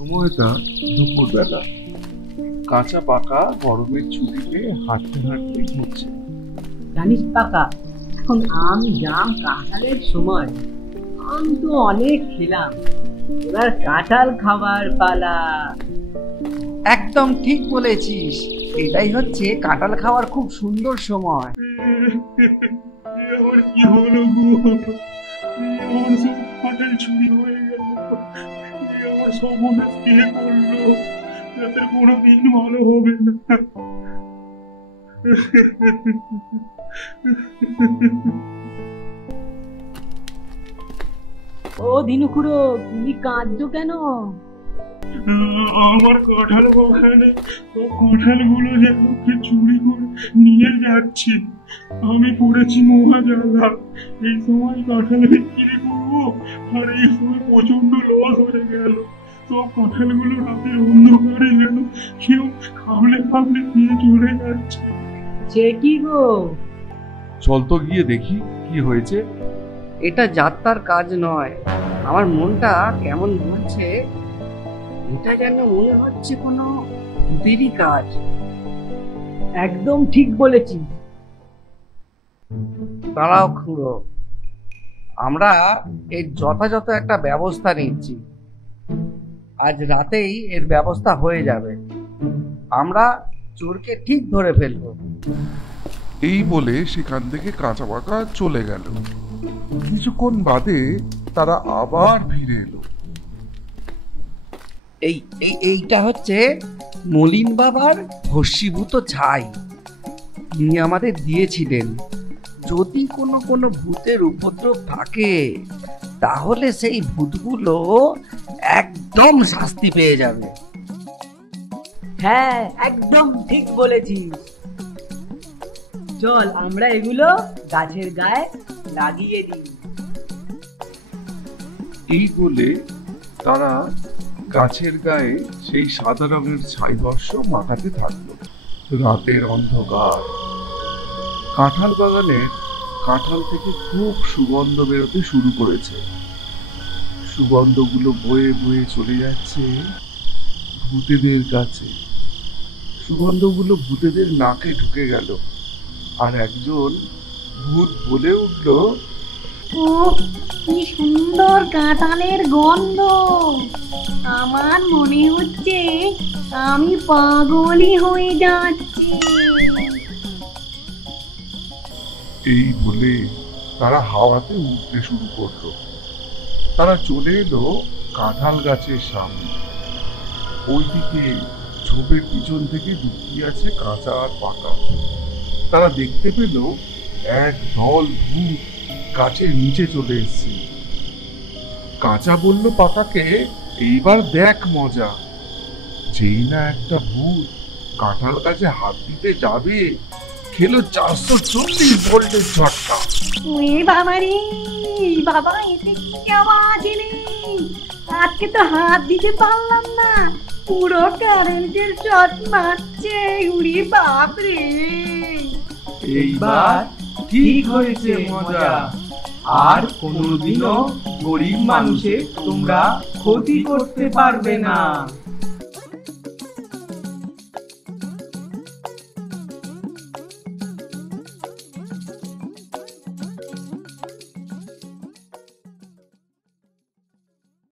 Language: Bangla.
সময়টা দুপুরবেলা। কাঁচা পাকা গরমের ছুটিতে হাঁটতে হাঁটতে ঘুরছে। জানিস পাকা, এখন আম জাম কাঁঠালের সময়। আম তো অনেক খেলাম, এবার কাঁঠাল খাবার পালা। একদম ঠিক বলেছিস, এটাই হচ্ছে কাঁঠাল খাওয়ার খুব সুন্দর সময়। আমার কি হলো গো? আমার সব কাঁঠাল চুরি হয়ে গেল। আমার সর্বনাশ কে করলো? রাতের কোনোদিন ভালো হবে না। ও দিনু খুড়ো, তুমি কাঁদছো কেন? আমার কাঁঠাল বাগানে কাঁঠালগুলো যেন কে চুরি করে নিয়ে যাচ্ছে। আমি পড়েছি মহাজালা। এই সময় কাঁঠাল বিক্রি করবো, আর এই সময় প্রচন্ড লস হয়ে গেল। সব কাঁঠালগুলো রাতের অন্ধকারে যেন কেউ খাবলে খাবলে নিয়ে চলে যাচ্ছে। সে কি গো? চল তো গিয়ে দেখি কি হয়েছে। এটা যাত্রার কাজ নয়, আমার মনটা কেমন বলছে, এটা যেন মনে হচ্ছে কোনো ভূতেরই কাজ। একদম ঠিক বলেছিস। দাঁড়াও খুড়ো, আমরা এর যথাযথ একটা ব্যবস্থা নিচ্ছি। আজ রাতেই এর ব্যবস্থা হয়ে যাবে, আমরা চোরকে ঠিক ধরে ফেলবো। এই বলে সেখান থেকে কাঁচা পাকা চলে গেল। কিছুক্ষণ বাদে তারা আবার ফিরে এলো। এইটা হচ্ছে মলিন বাবার ভস্মীভূত ছাই, তিনি আমাদের দিয়েছিলেন। যদি কোনো ভূতের উপদ্রব থাকে, তাহলে সেই ভূতগুলো একদম শাস্তি পেয়ে যাবে। হ্যাঁ, একদম ঠিক বলেছিস। চল আমরা এগুলো গাছের গায়ে লাগিয়ে দিই। এই বলে তারা গাছের গায়ে সেই সাদা রঙের ছাইবর্ষ মাখাতে থাকলো। রাতের অন্ধকার, কাঁঠাল বাগানের কাঁঠাল থেকে খুব সুগন্ধ বেরোতে শুরু করেছে। সুগন্ধগুলো বয়ে বয়ে চলে যাচ্ছে ভূতেদের কাছে। সুগন্ধগুলো ভূতেদের নাকে ঢুকে গেল, আর একজন ভূত বলে উঠল, ও কি সুন্দর কাঁঠালের গন্ধ! আমার মনে হচ্ছে আমি পাগলই হয়ে যাচ্ছি। এই বলে তারা হাওয়াতে উঠতে শুরু করলো। তারা চলে এলো কাঁঠাল গাছের সামনে। ওইদিকে ঝোপের পিছন থেকে লুকিয়ে আছে কাঁচা আর পাকা। তারা দেখতে পেল এক দল ভূত গাছের নিচে চলে এসেছে। কাঁচা বলল পাকাকে, এইবার দেখ মজা। যেই না একটা ভূত কাঁঠাল গাছে হাত দিতে যাবে, খেলো 440 ভোল্টের ঝটকা। ওরে বাবা রে, বাবা এতে কি আওয়াজ এলে! আজকে তো হাত দিতে পারলাম না, পুরো কারেন্টের শট মারছে। উড়ি বাপ রে! এইবার ঠিক হয়েছে মজা, আর কোনোদিনও গরিব মানুষের তোমরা ক্ষতি করতে পারবে না।